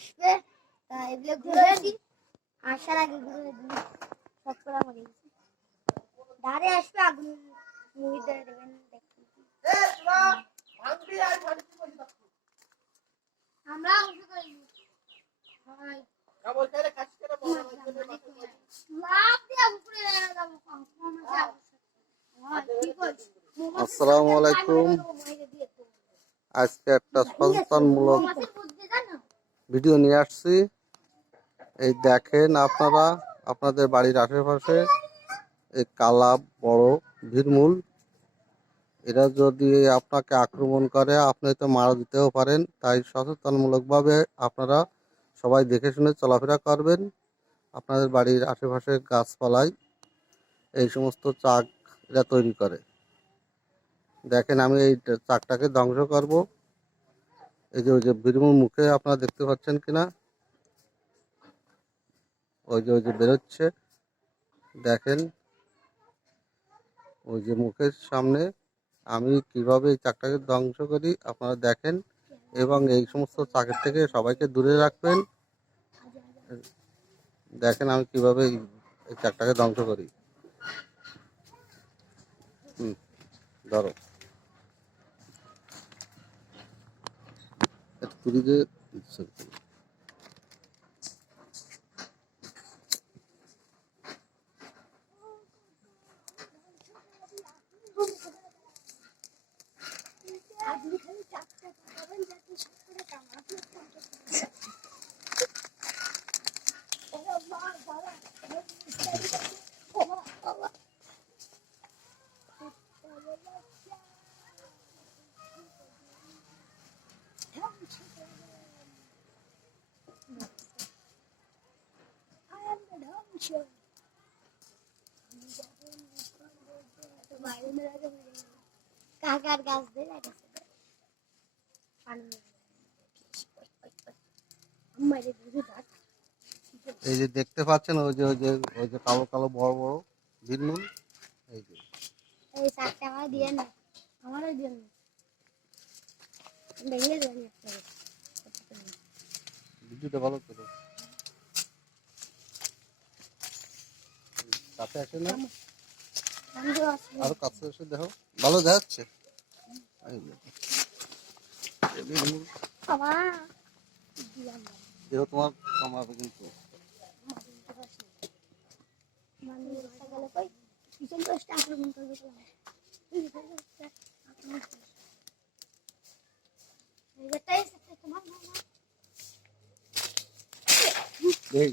আসবে, তাই এগুলো ঘুরে দিই। আসার আগে ঘুরে দিই সব করা মরে গেছে। ধারে আসবে আগুন মুড়ি দিয়ে দেবেন দেখুন। আমরা উঠে করি ভাই কেবল ছেড়ে কাজ করে বড় লাভ দিয়ে উপরে যাব আসসালামু আলাইকুম। আজকে একটা সচেতনমূলক ভিডিও নিয়ে আসছি। এই দেখেন আপনারা আপনাদের বাড়ির আশেপাশে এই কালা বড় ভিড়মূল, এরা যদি আপনাকে আক্রমণ করে আপনি তো মারা দিতেও পারেন। তাই সচেতনমূলকভাবে আপনারা সবাই দেখে শুনে চলাফেরা করবেন। আপনাদের বাড়ির আশেপাশে গাছপালায় এই সমস্ত চাক এরা তৈরি করে। দেখেন আমি এই চাকটাকে ধ্বংস করব। এই যে ওই যে ভিড়মূল মুখে আপনারা দেখতে পাচ্ছেন কিনা, ওই যে বেরোচ্ছে দেখেন, ওই যে মুখের সামনে আমি কিভাবে এই চাকটাকে ধ্বংস করি আপনারা দেখেন, এবং এই সমস্ত চাকের থেকে সবাইকে দূরে রাখবেন। দেখেন আমি কিভাবে এই চাকটাকে ধ্বংস করি। ধরো তুলি যে আপনি খালি চাপটা পাবেন যাতে সব করে কামাতে কাকার গাছ দিয়ে লাগাচ্ছে এই যে দেখতে পাচ্ছেন ওই যে কালো কালো বড় বড় ভিড়মূল, এই যে এই চারটা আমার দিয়ে না, আমারও দিয়ে না, ভেঙে দেবেন ভিডিওটা ভালো করে কাছে আসে না, আরো কাছে এসে দেখো, ভালো দেখাচ্ছে। এও তোমার কামাবে কিন্তু এই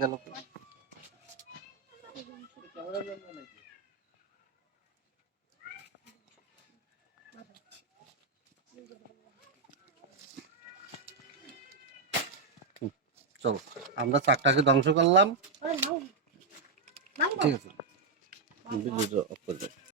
গেল চলো আমরা চাকটাকে ধ্বংস করলাম। ঠিক আছে, ভিডিওটা অফ করে দাও।